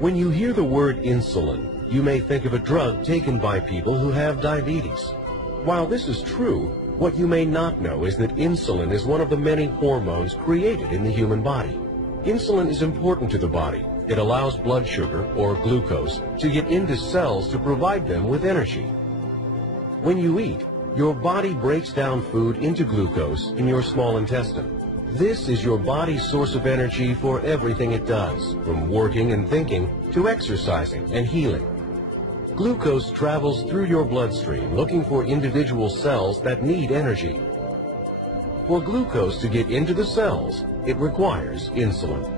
When you hear the word insulin, you may think of a drug taken by people who have diabetes. While this is true, what you may not know is that insulin is one of the many hormones created in the human body. Insulin is important to the body. It allows blood sugar, or glucose, to get into cells to provide them with energy. When you eat, your body breaks down food into glucose in your small intestine. This is your body's source of energy for everything it does, from working and thinking to exercising and healing. Glucose travels through your bloodstream looking for individual cells that need energy. For glucose to get into the cells, it requires insulin.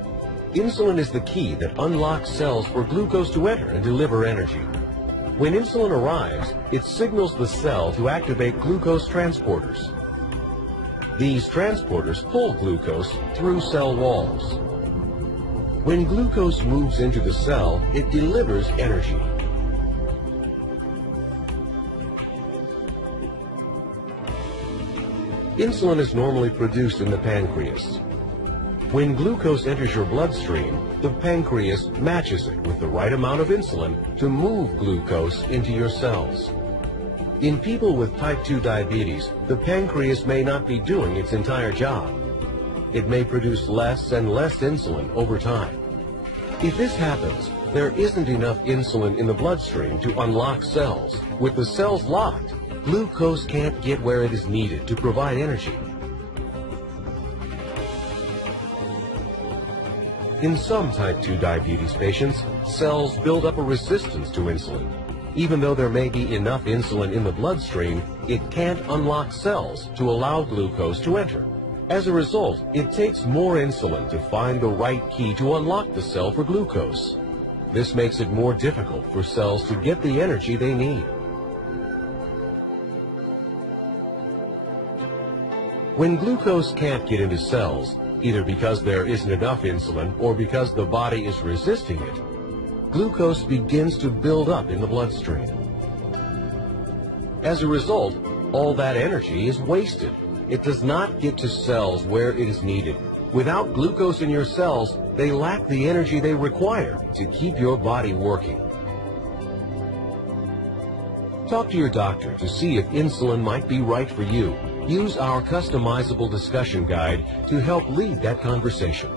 Insulin is the key that unlocks cells for glucose to enter and deliver energy. When insulin arrives, it signals the cell to activate glucose transporters. These transporters pull glucose through cell walls. When glucose moves into the cell, it delivers energy. Insulin is normally produced in the pancreas. When glucose enters your bloodstream, the pancreas matches it with the right amount of insulin to move glucose into your cells. In people with type 2 diabetes, the pancreas may not be doing its entire job. It may produce less and less insulin over time. If this happens, there isn't enough insulin in the bloodstream to unlock cells. With the cells locked, glucose can't get where it is needed to provide energy. In some type 2 diabetes patients, cells build up a resistance to insulin. Even though there may be enough insulin in the bloodstream, it can't unlock cells to allow glucose to enter. As a result, it takes more insulin to find the right key to unlock the cell for glucose. This makes it more difficult for cells to get the energy they need. When glucose can't get into cells, either because there isn't enough insulin or because the body is resisting it, glucose begins to build up in the bloodstream. As a result, all that energy is wasted. It does not get to cells where it is needed. Without glucose in your cells, they lack the energy they require to keep your body working. Talk to your doctor to see if insulin might be right for you. Use our customizable discussion guide to help lead that conversation.